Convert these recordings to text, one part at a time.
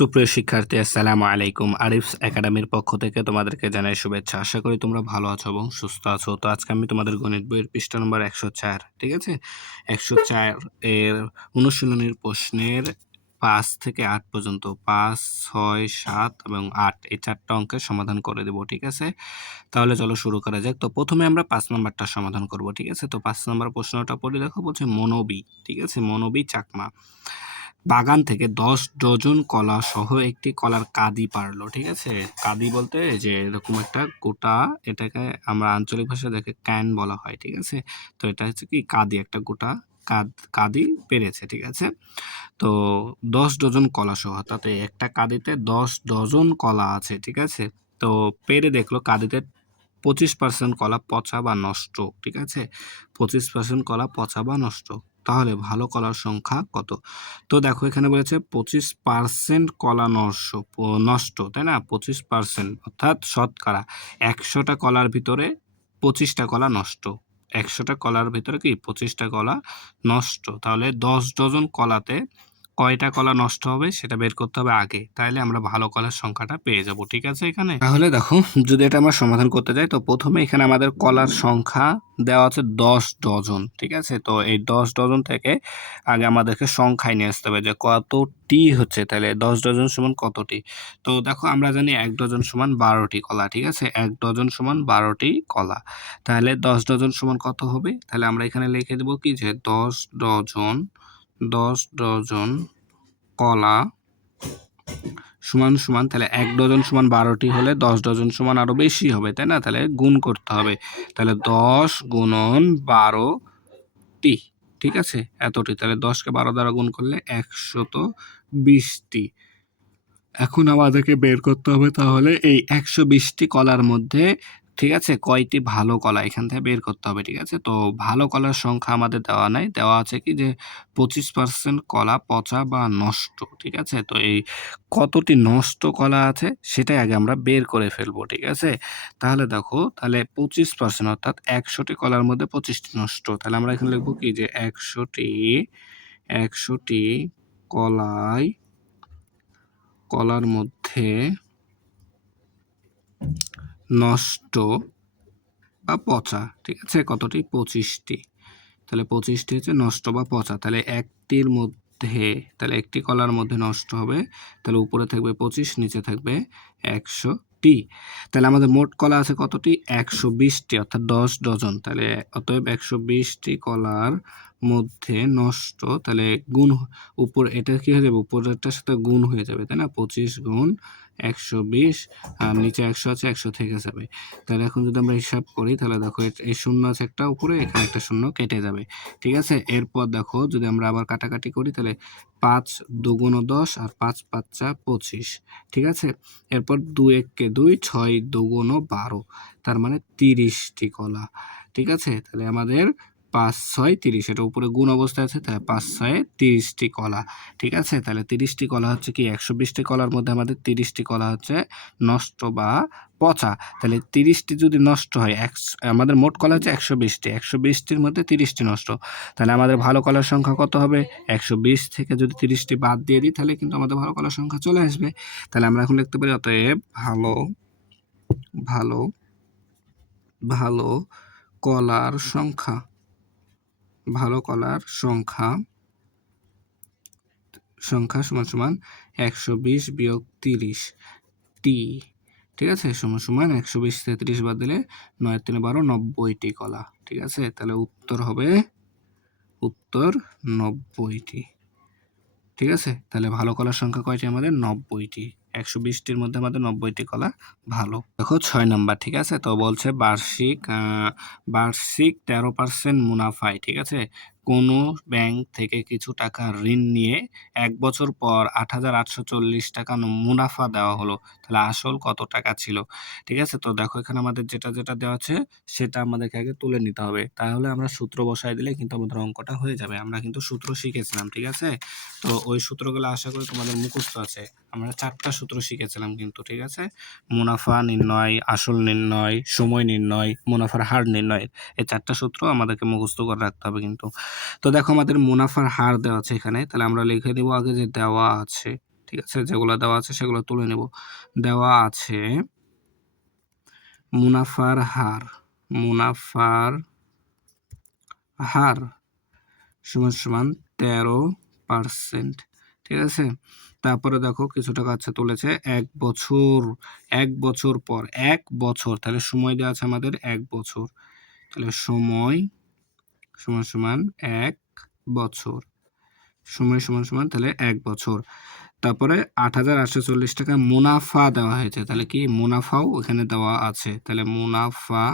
সুপ্রিয় শিক্ষার্থী, আসসালামু আলাইকুম। আরিফস একাডেমির পক্ষ থেকে তোমাদেরকে জানাই শুভেচ্ছা। আশা করি তোমরা ভালো আছো এবং সুস্থ আছো। তো আজকে আমি তোমাদের গণিত বইয়ের পৃষ্ঠা নম্বর 104, ঠিক আছে? 104 এর অনুশীলনীর প্রশ্নের 5 থেকে 8 পর্যন্ত 5, 6, 7 এবং 8 এই 4টা অঙ্কের সমাধান করে দেব, ঠিক আছে? তাহলে চলো শুরু করা যাক। তো প্রথমে আমরা 5 নাম্বারটা সমাধান করব, ঠিক আছে? তো 5 নাম্বার প্রশ্নটা পড়ে দেখো, বলছে মনোবি, ঠিক আছে? মনোবি চাকমা বাগান থেকে 10 ডজন কলা সহ একটি কলার কাঁদি পারলো, ঠিক আছে? কাঁদি বলতে যে এরকম একটা গোটা, এটাকে আমরা আঞ্চলিক ভাষায় দেখে ক্যান বলা হয়, ঠিক আছে? তো এটা হচ্ছে কি কাঁদি, একটা গোটা কাঁদি পেরেছে, ঠিক আছে? তো 10 ডজন কলা সহ, তাতে একটা কাঁদিতে 10 ডজন কলা আছে, ঠিক আছে? তো পেরে দেখলো কাঁদিতে 25% কলা পচা বা নষ্ট, ঠিক আছে? 25% কলা পচা বা নষ্ট। তাহলে ভালো কলার সংখ্যা কত? তো দেখো এখানে বলেছে 25% কলা নষ্ট, তাই না? 25% অর্থাৎ শতকরা 100টা কলার ভিতরে 25টা কলা নষ্ট। 100টা কলার ভিতরে কি 25টা কলা নষ্ট। তাহলে 10 ডজন কলাতে কয়টা কলা নষ্ট হবে সেটা বের করতে হবে আগে। তাইলে আমরা ভালো কলার সংখ্যাটা পেয়ে যাব, ঠিক আছে এখানে? তাহলে দেখো, যদি এটা আমরা সমাধান করতে যাই, তো প্রথমে এখানে আমাদের কলার সংখ্যা দেওয়া আছে 10 ডজন, ঠিক আছে? তো এই 10 ডজন থেকে আগে আমাদেরকে সংখ্যায় নিয়ে আসতে হবে যে কতটি হচ্ছে, তাহলে 10 ডজন সমান কতটি। তো দেখো আমরা জানি 1 ডজন সমান 12টি কলা, ঠিক আছে? 1 ডজন সমান 12টি কলা। তাহলে 10 ডজন সমান কত হবে? তাহলে আমরা এখানে লিখে দেবো কি যে 10 ডজন কলা সমান সমান, তাহলে 1 ডজন সমান 12টি হলে 10 ডজন সমান আরো বেশি হবে, তাই না? তাহলে গুণ করতে হবে। তাহলে 10 গুণন 12টি, ঠিক আছে? এতটি। তাহলে 10কে 12 দ্বারা গুণ করলে 120টি। এখন আমাদেরকে বের করতে হবে তাহলে এই 120টি কলার মধ্যে, ঠিক আছে, কয়টি ভালো কলা এখান থেকে বের করতে হবে, ঠিক আছে? তো ভালো কলার সংখ্যা আমাদের দেওয়া নাই, দেওয়া আছে কি যে 25% কলা পচা বা নষ্ট, ঠিক আছে? তো এই কতটি নষ্ট কলা আছে সেটাই আগে আমরা বের করে ফেলবো, ঠিক আছে? তাহলে দেখো, তাহলে 25% অর্থাৎ 100টি কলার মধ্যে 25টি নষ্ট। তাহলে আমরা এখানে লিখবো কি যে 100টি কলার মধ্যে নষ্ট বা পচা, ঠিক আছে? কতটি? 25টি। তাহলে 25টি হচ্ছে নষ্ট বা পচা। তাহলে একটির মধ্যে, তাহলে একটি কলার মধ্যে নষ্ট হবে, তাহলে উপরে থাকবে 25, নিচে থাকবে 100টি। তাহলে আমাদের মোট কলা আছে কতটি? 120টি, অর্থাৎ 10 ডজন। তাহলে অতএব 120টি কলার মধ্যে নষ্ট, তাহলে গুণ উপর, এটা কি হয়ে যাবে? উপরেরটার সাথে গুণ হয়ে যাবে, তাই না? 25 গুণ 120, আর নিচে 100 আছে, 100 থেকে যাবে। তাহলে এখন যদি আমরা হিসাব করি, তাহলে দেখো এই শূন্য আছে একটা উপরে, এখানে একটা শূন্য কেটে যাবে, ঠিক আছে? এরপর দেখো যদি আমরা আবার কাটাকাটি করি, তাহলে 5 দুগুণ 10 আর 5 5 25, ঠিক আছে? এরপর 2 1 কে 2, 6 দুগুণ 12, তার মানে 30টি কলা, ঠিক আছে? তাহলে আমাদের 5 6 30, এটা উপরে গুণ অবস্থায় আছে, তাহলে 5 6 30টি কলা, ঠিক আছে? তাহলে 30টি কলা হচ্ছে কি 120টি কলার মধ্যে আমাদের 30টি কলা হচ্ছে নষ্ট বা পচা। তাহলে 30টি যদি নষ্ট হয়, আমাদের মোট কলা হচ্ছে 120টি, 120টির মধ্যে 30টি নষ্ট। তাহলে আমাদের ভালো কলার সংখ্যা কত হবে? 120 থেকে যদি 30টি বাদ দিয়ে দিই, তাহলে কিন্তু আমাদের ভালো কলার সংখ্যা চলে আসবে। তাহলে আমরা এখন লিখতে পারি অতএব ভালো ভালো ভালো কলার সংখ্যা, ভালো কলার সংখ্যা সমান সমান 120 বিয়োগ 30 টি, ঠিক আছে? সমান সমান 120 থেকে 30 বাদ দিলে 9 3 12, 90টি কলা, ঠিক আছে? তাহলে উত্তর হবে 90টি, ঠিক আছে? তাহলে ভালো কলার সংখ্যা কয়টি? আমাদের 90টি। 120টির মধ্যে আমাদের 90টি কলা ভালো। দেখো 6 নাম্বার, ঠিক আছে? তো বলছে বার্ষিক 13% মুনাফায়, ঠিক আছে, কোনো ব্যাংক থেকে কিছু টাকা ঋণ নিয়ে 1 বছর পর 8,840 টাকা মুনাফা দেওয়া হলো। তাহলে আসল কত টাকা ছিল, ঠিক আছে? তো দেখো এখানে আমাদের যেটা যেটা দেওয়া আছে সেটা আমাদেরকে আগে তুলে নিতে হবে। তাহলে আমরা সূত্র বসায় দিলে কিন্তু আমাদের অঙ্কটা হয়ে যাবে। আমরা কিন্তু সূত্র শিখেছিলাম, ঠিক আছে? তো ওই সূত্রগুলো আশা করি তোমাদের মুখস্থ আছে। আমরা 4টা সূত্র শিখেছিলাম কিন্তু, ঠিক আছে? মুনাফা নির্ণয়, আসল নির্ণয়, সময় নির্ণয়, মুনাফার হার নির্ণয়, এই 4টা সূত্র আমাদেরকে মুখস্থ করে রাখতে হবে কিন্তু। তো দেখো আমাদের মুনাফার হার দেওয়া আছে এখানে, তাহলে আমরা লিখে দিব আগে যে দেওয়া আছে, ঠিক আছে, যেগুলো দেওয়া আছে সেগুলো তুলে নেব। দেওয়া আছে মুনাফার হার, মুনাফার হার সমান সমান 13%। ঠিক আছে, তারপরে দেখো কিছু টাকা আছে তুলেছে 1 বছর, 1 বছর পর, 1 বছর, তাহলে সময় দেওয়া আছে আমাদের 1 বছর, তাহলে সময় সমান সমান 1 বছর, সময় সমান সমান তাহলে 1 বছর। তারপরে 8,840 টাকা মুনাফা দেওয়া হয়েছে, তাহলে কি মুনাফাও এখানে দেওয়া আছে, তাহলে মুনাফা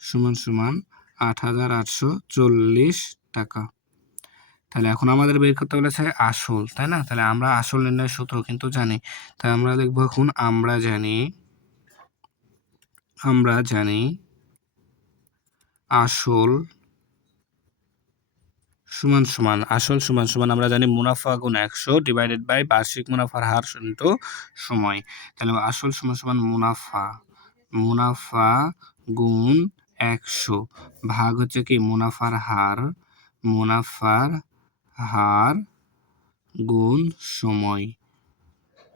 সমান সমান 8,840 টাকা। তাহলে এখন আমাদের বের করতে বলেছে আসল, তাই না? তাহলে আমরা আসল নির্ণয়ের সূত্র কিন্তু জানি, তাই আমরা লিখবো এখন আমরা জানি আসল সমান সমান, আসল সমান সমান আমরা জানি মুনাফা গুণ 100 ডিভাইডেড বাই বার্ষিক মুনাফার হার ইনটু সময়। তাহলে আসল সমান সমান মুনাফা গুণ 100 ভাগ হচ্ছে কি মুনাফার হার গুণ সময়।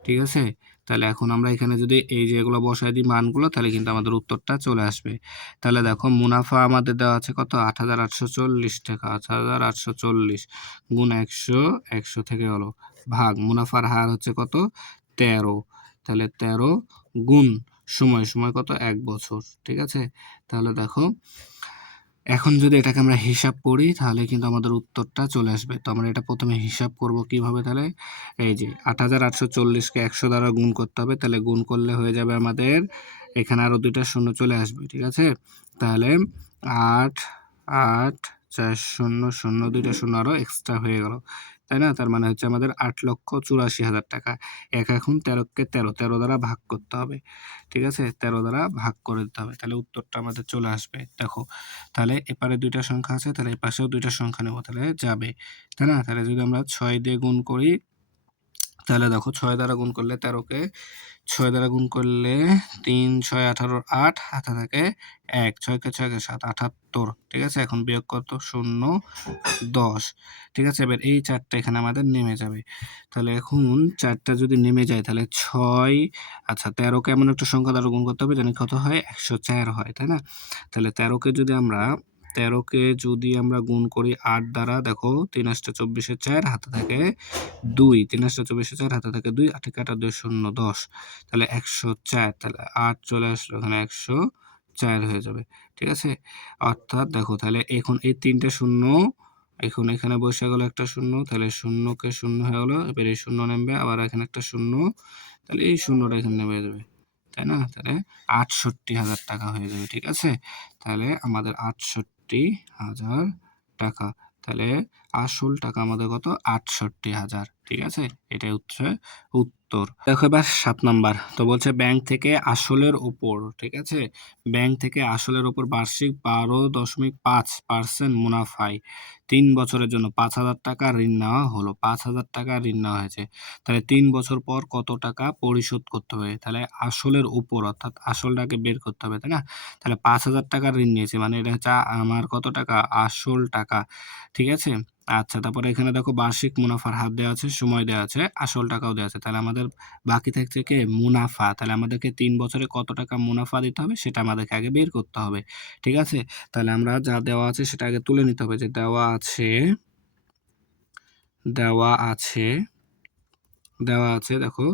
ঠিক আছে, তাহলে এখন আমরা এখানে যদি এই যেগুলো বসাই দিই মানগুলো, তাহলে কিন্তু আমাদের উত্তরটা চলে আসবে। তাহলে দেখো মুনাফা আমাদের দেওয়া আছে কত, 8,840 টাকা, 8,840 গুণ 100, 100 থেকে হলো ভাগ মুনাফার হার হচ্ছে কত 13, তাহলে 13 গুণ সময় কত 1 বছর। ঠিক আছে, তাহলে দেখো এখন যদি এটাকে আমরা হিসাব করি তাহলে কিন্তু আমাদের উত্তরটা চলে আসবে। তো আমরা এটা প্রথমে হিসাব করব কিভাবে, তাহলে এই যে 8,840-কে 100 দ্বারা গুণ করতে হবে, তাহলে গুণ করলে হয়ে যাবে আমাদের এখানে আরো 2টা শূন্য চলে আসবে। ঠিক আছে, তাহলে 8 8 4 0 0 2টা শূন্য আরো এক্সট্রা হয়ে গেল, তাই না? তার মানে হচ্ছে আমাদের 8,84,000 টাকা। এখন 13কে 13 দ্বারা ভাগ করতে হবে। ঠিক আছে, 13 দ্বারা ভাগ করে দিতে হবে, তাহলে উত্তরটা আমাদের চলে আসবে। দেখো তাহলে এপারে 2টা সংখ্যা আছে, তাহলে এপাশেও 2টা সংখ্যা নেব, তাহলে যাবে, তাই না? তাহলে যদি আমরা 6 দিয়ে গুণ করি, তাহলে দেখো 6 দ্বারা গুণ করলে 13কে 6 দ্বারা গুণ করলে 3 6 18 8 হাতে থাকে 1, 6কে 6কে 7 78। ঠিক আছে, এখন বিয়োগ কত 0 10। ঠিক আছে, এবার এই 4টা এখানে আমাদের নেমে যাবে, তাহলে এখন 4টা যদি নেমে যায় তাহলে 6, আচ্ছা 13কে এমন একটা সংখ্যা দ্বারা গুণ করতে হবে জানি কত হয় 104 হয়, তাই না? তাহলে 13কে যদি আমরা গুণ করি 8 দ্বারা, দেখো 3 8 24 4 হাতে থাকে 2, 3 8 24 4 হাতে থাকে 2, 8 কাটা 2 0 10, তাহলে 104, তাহলে 8 চলে আসলো এখানে 104 হয়ে যাবে। ঠিক আছে, অর্থাৎ দেখো তাহলে এখন এই 3টে শূন্য এখন এখানে বসে গেল একটা শূন্য, তাহলে শূন্যকে শূন্য হয়ে গেলো, এবার এই শূন্য নেমবে, আবার এখানে একটা শূন্য, তাহলে এই শূন্যটা এখানে নেমে যাবে, তাই না? তাহলে 68,000 টাকা হয়ে যাবে। ঠিক আছে, তাহলে আমাদের 68,000 টাকা, তাহলে আসল টাকা আমাদের কত 68,000। ঠিক আছে, এটাই হচ্ছে উত্তর। দেখো এবার 7 নাম্বার, তো বলছে ব্যাংক থেকে আসলের উপর, ঠিক আছে, ব্যাংক থেকে আসলের উপর বার্ষিক 12.5% মুনাফায় 3 বছরের জন্য 5,000 টাকা ঋণ নেওয়া হলো, 5,000 টাকা ঋণ নেওয়া হয়েছে, তাহলে 3 বছর পর কত টাকা পরিশোধ করতে হবে? তাহলে আসলের উপর অর্থাৎ আসলটাকে বের করতে হবে, তাই না? তাহলে 5,000 টাকার ঋণ নিয়েছি, মানে এটা হচ্ছে আমার কত টাকা আসল টাকা। ঠিক আছে, আচ্ছা তারপরে এখানে দেখো বার্ষিক মুনাফার হার দেওয়া আছে, সময় দেওয়া আছে, আসল টাকাও দেওয়া আছে, তাহলে আমাদের বাকি থাকছে কি মুনাফা, তাহলে আমাদেরকে 3 বছরে কত টাকা মুনাফা দিতে হবে সেটা আমাদেরকে আগে বের করতে হবে। ঠিক আছে, তাহলে আমরা যা দেওয়া আছে সেটা আগে তুলে নিতে হবে, যে দেওয়া আছে দেখো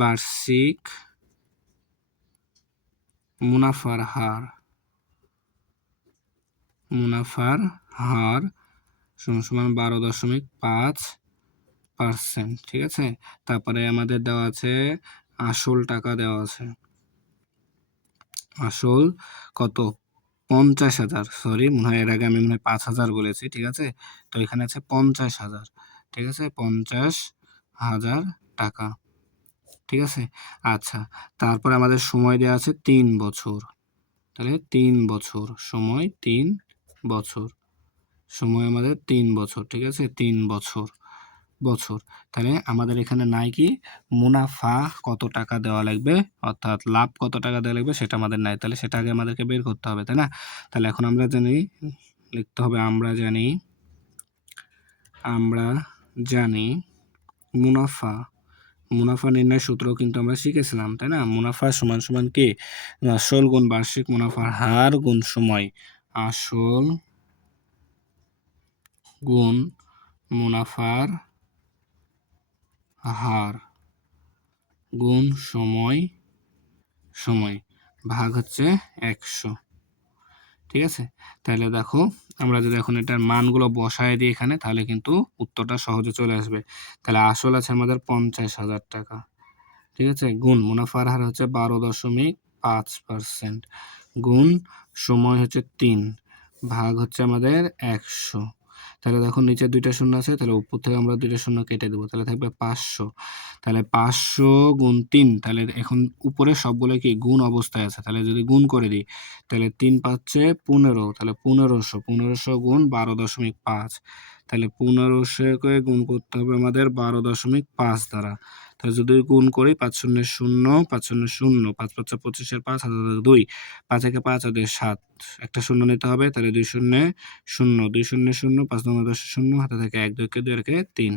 বার্ষিক মুনাফার হার সমান 12.5%। ঠিক আছে, তারপরে আমাদের দেওয়া আছে আসল টাকা দেওয়া আছে, আসল কত 50,000, সরি মনে হয় এর আগে আমি মনে হয় 5,000 বলেছি। ঠিক আছে, তো এখানে আছে 50,000। ঠিক আছে, 50,000 টাকা। ঠিক আছে, আচ্ছা তারপরে আমাদের সময় দেওয়া আছে 3 বছর, তাহলে 3 বছর সময়, 3 বছর সময় আমাদের 3 বছর। ঠিক আছে, 3 বছর, তাহলে আমাদের এখানে নাই কি মুনাফা কত টাকা দেওয়া লাগবে, অর্থাৎ লাভ কত টাকা দেওয়া লাগবে সেটা আমাদের নাই, তাহলে সেটা আগে আমাদেরকে বের করতে হবে, তাই না? তাহলে এখন আমরা লিখতে হবে আমরা জানি মুনাফা মুনাফা নির্ণয়ের সূত্র কিন্তু আমরা শিখেছিলাম, তাই না? মুনাফা সমান সমান কি, আসল গুণ বার্ষিক মুনাফার হার গুণ সময়, আসল গুণ মুনাফার হার গুণ সময় সময় ভাগ হচ্ছে 100। ঠিক আছে, তাহলে দেখো আমরা যদি এখন এটার মানগুলো বসায় দিই এখানে, তাহলে কিন্তু উত্তরটা সহজে চলে আসবে। তাহলে আসল আছে আমাদের 50,000 টাকা, ঠিক আছে, গুণ মুনাফার হার হচ্ছে 12.5%, গুণ সময় হচ্ছে 3, ভাগ হচ্ছে আমাদের 100। তাহলে দেখো নিচে দুইটা শূন্য আছে, তাহলে উপর থেকে আমরা দুইটা শূন্য কেটে দেবো, তাহলে থাকবে 500। তাহলে 500 গুণ 3, তাহলে এখন উপরে সবগুলো কি গুণ অবস্থায় আছে, তাহলে যদি গুণ করে দিই, তাহলে 3 পাচ্ছে 15, তাহলে 1500 গুণ 12.5, তাহলে 1500 গুণ করতে হবে আমাদের 12.5 দ্বারা। তাহলে যদি গুণ করি 5 শূন্য 0, 5 শূন্য 0, 5 5 25 এর 5, হাতে 2, 5 একে 5 আর 2 7, একটা শূন্য নিতে হবে, তাহলে 2 শূন্য 0, 2 শূন্য 0, 5 9 10 0, হাতে থাকে 1, 2 কে 2 রেখে 3,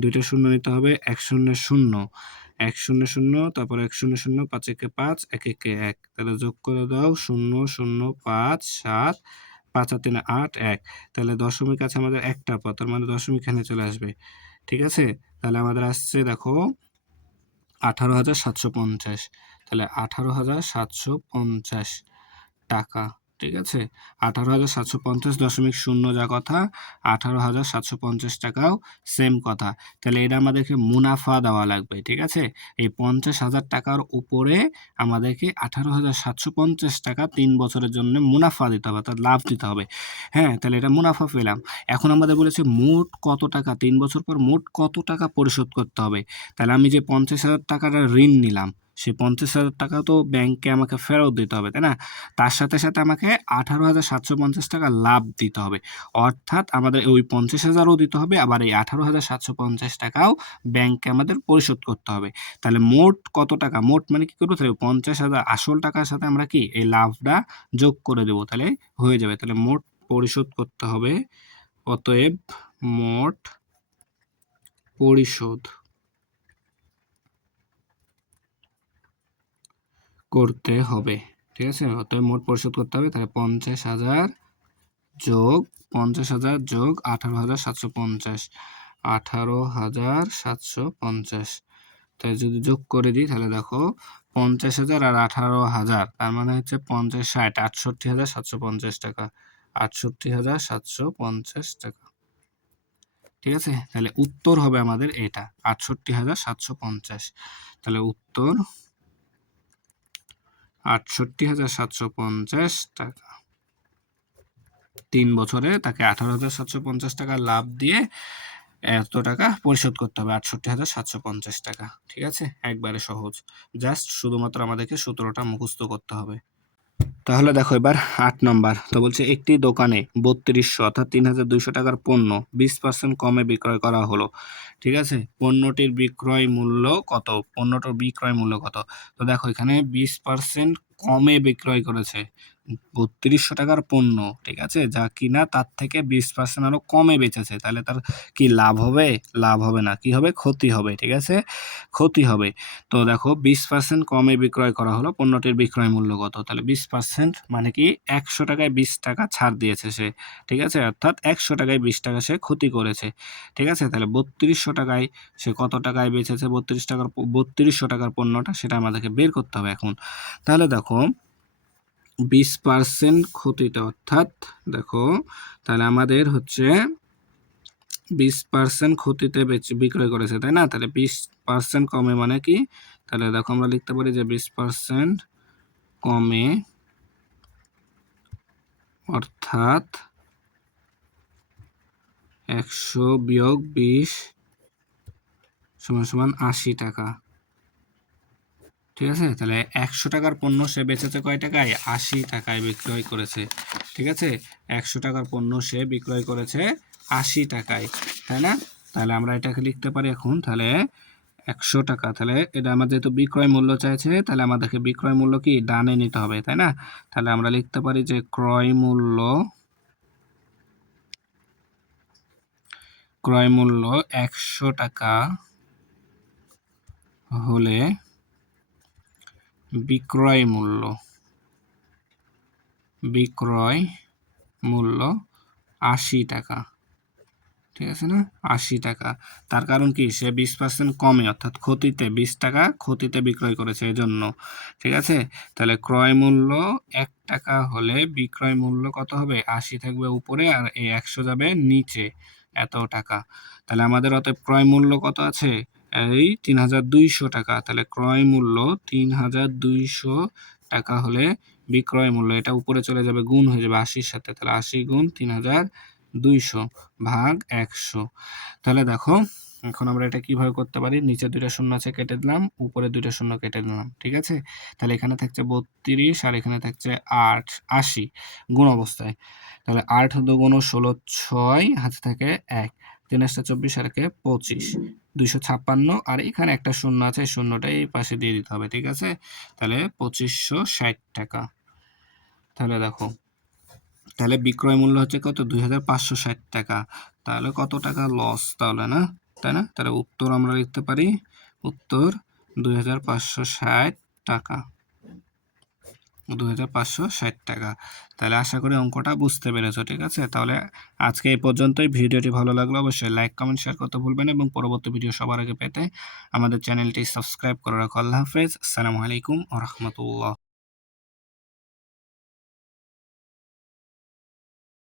দুইটা শূন্য নিতে হবে, 1 শূন্য 0, 1 শূন্য 0, তারপর 1 শূন্য 0, 5 একে 5, 1 একে 1, তাহলে যোগ করে দাও 0 0 5 7, 5 আর 3 8 1, তাহলে দশমিক আছে আমাদের একটা পর, তার মানে দশমিক এখানে চলে আসবে। ঠিক আছে, তাহলে আমাদের আসছে দেখো 18,750, তাহলে 18,750 টাকা। ঠিক আছে, 18,750.0 যা কথা, 18,750 টাকাও সেম কথা। তাহলে এটা আমাদেরকে মুনাফা দেওয়া লাগবে। ঠিক আছে, এই 50,000 টাকার উপরে আমাদেরকে 18,750 টাকা 3 বছরের জন্য মুনাফা দিতে হবে, অর্থাৎ লাভ দিতে হবে। হ্যাঁ, তাহলে এটা মুনাফা পেলাম। এখন আমাদের বলেছে মোট কত টাকা, 3 বছর পর মোট কত টাকা পরিশোধ করতে হবে। তাহলে আমি যে 50,000 টাকাটা ঋণ নিলাম, সেই 50,000 টাকা তো ব্যাংকে আমাকে ফেরত দিতে হবে, তাই না? তার সাথে সাথে আমাকে 18,750 টাকা লাভ দিতে হবে, অর্থাৎ আমাদের ওই 50,000ও দিতে হবে, আবার এই 18,750 টাকাও ব্যাংকে আমাদের পরিশোধ করতে হবে। তাহলে মোট কত টাকা, মোট মানে কি করবো, তাহলে 50,000 আসল টাকার সাথে আমরা কি এই লাভটা যোগ করে দেবো, তাহলে হয়ে যাবে। তাহলে মোট পরিশোধ করতে হবে, অতএব মোট পরিশোধ করতে হবে। ঠিক আছে, অতএব মোট পরিশোধ করতে হবে, তাহলে 50,000 যোগ 50,000 যোগ 18,750, 18,750, তাই যদি যোগ করে দিই, তাহলে দেখো 50,000 আর 18,000, তার মানে হচ্ছে 50 60 68,750 টাকা, 68,750 টাকা। ঠিক আছে, তাহলে উত্তর হবে আমাদের এটা 68,750। তাহলে উত্তর 68,750 টাকা। 3 বছরে তাকে 18,750 টাকা লাভ দিয়ে এত টাকা পরিশোধ করতে হবে, 68,750 টাকা। ঠিক আছে, একবারে সহজ, জাস্ট শুধুমাত্র আমাদেরকে সূত্রটা মুখস্থ করতে হবে। তাহলে দেখো এবার 8 নম্বর, তো বলছে একটি দোকানে 3200 অর্থাৎ 3,200 টাকার পণ্য 20% কমে বিক্রয় করা হলো। ঠিক আছে, পণ্যটির বিক্রয় মূল্য কত, পণ্যটির বিক্রয় মূল্য কত? তো দেখো এখানে 20% কমে বিক্রয় করেছে, 3200 টাকার পণ্য, ঠিক আছে, যা কিনা তার থেকে 20% আরো কমে বেচেছে, তাহলে তার কি লাভ হবে? লাভ হবে না, কি হবে? ক্ষতি হবে। ঠিক আছে, ক্ষতি হবে। তো দেখো 20% কমে বিক্রয় করা হলো, পণ্যটির বিক্রয় মূল্য কত? তাহলে 20% মানে কি 100 টাকায় 20 টাকা ছাড় দিয়েছে সে। ঠিক আছে, অর্থাৎ 100 টাকায় 20 টাকা সে ক্ষতি করেছে। ঠিক আছে, তাহলে 3200 টাকায় সে কত টাকায় বেচেছে? 3200 টাকার পণ্যটা, সেটা আমাদেরকে বের করতে হবে এখন। তাহলে দেখো 20% ক্ষতিতে, অর্থাৎ দেখো তাহলে আমাদের হচ্ছে 20% ক্ষতিতে বিক্রয় করেছে, তাই না? তাহলে 20% কমে মানে কি? তাহলে দেখো আমরা লিখতে পারি যে 20% কমে, অর্থাৎ 100 বিয়োগ 20 সমান সমান 80 টাকা। ঠিক আছে, তাহলে 100 টাকার পণ্য সে বেচেছে কয় টাকায়? 80 টাকায় বিক্রয় করেছে। ঠিক আছে, 100 টাকার পণ্য সে বিক্রয় করেছে 80 টাকায়, তাই না? তাহলে আমরা এটাকে লিখতে পারি এখন, তাহলে 100 টাকা, তাহলে এটা আমাদের তো বিক্রয় মূল্য চাইছে, তাহলে আমাদেরকে বিক্রয় মূল্য কি ডানে নিতে হবে, তাই না? তাহলে আমরা লিখতে পারি যে ক্রয় মূল্য 100 টাকা হলে বিক্রয় মূল্য ৮০ টাকা। ঠিক আছে না? ৮০ টাকা। তার কারণ কি? সে 20% কমে অর্থাৎ ক্ষতিতে 20 টাকা ক্ষতিতে বিক্রয় করেছে এজন্য। ঠিক আছে? তাহলে ক্রয় মূল্য ১ টাকা হলে বিক্রয় মূল্য কত হবে? ৮০ থাকবে উপরে আর এই ১০০ যাবে নিচে। এত টাকা। তাহলে আমাদের অতএব ক্রয় মূল্য কত আছে? এই ৩,২০০ টাকা। তাহলে ক্রয় মূল্য ৩,২০০ টাকা হলে বিক্রয় মূল্য এটা উপরে চলে যাবে গুণ হয়ে যাবে ৮০ র সাথে। তাহলে ৮০ গুণ ৩,২০০ ভাগ ১০০। তাহলে দেখো এখন আমরা এটা কিভাবে করতে পারি? নিচে ২টা শূন্য আছে কেটে দিলাম, উপরে ২টা শূন্য কেটে দিলাম। ঠিক আছে? তাহলে এখানে থাকছে ৩২ আর এখানে থাকছে ৮০ গুণ অবস্থায়। তাহলে ৮ দুগুণ ১৬ ৬ হাতে থাকে ১ ৩ ৮ ২৪ আর একে ২৫ ২৫৬ আর এখানে একটা শূন্য আছে এই শূন্যটা এই পাশে দিয়ে দিতে হবে। ঠিক আছে? তাহলে ২৫৬০ টাকা। তাহলে দেখো তাহলে বিক্রয় মূল্য হচ্ছে কত? ২,৫৬০ টাকা। তাহলে কত টাকা লস তাহলে না? তাই না? তাহলে উত্তর আমরা লিখতে পারি উত্তর ২,৫৬০ টাকা। ২,৫৬০ টাকা। তাহলে আশা করি অঙ্কটা বুঝতে পেরেছো। ঠিক আছে? তাহলে আজকে এই পর্যন্তই। ভিডিওটি ভালো লাগলে অবশ্যই লাইক, কমেন্ট, শেয়ার করতে ভুলবেন এবং পরবর্তী ভিডিও সবার আগে পেতে আমাদের চ্যানেলটি সাবস্ক্রাইব করে রাখো। আল্লাহ হাফেজ। আসসালামু আলাইকুম ওয়া রাহমাতুল্লাহ।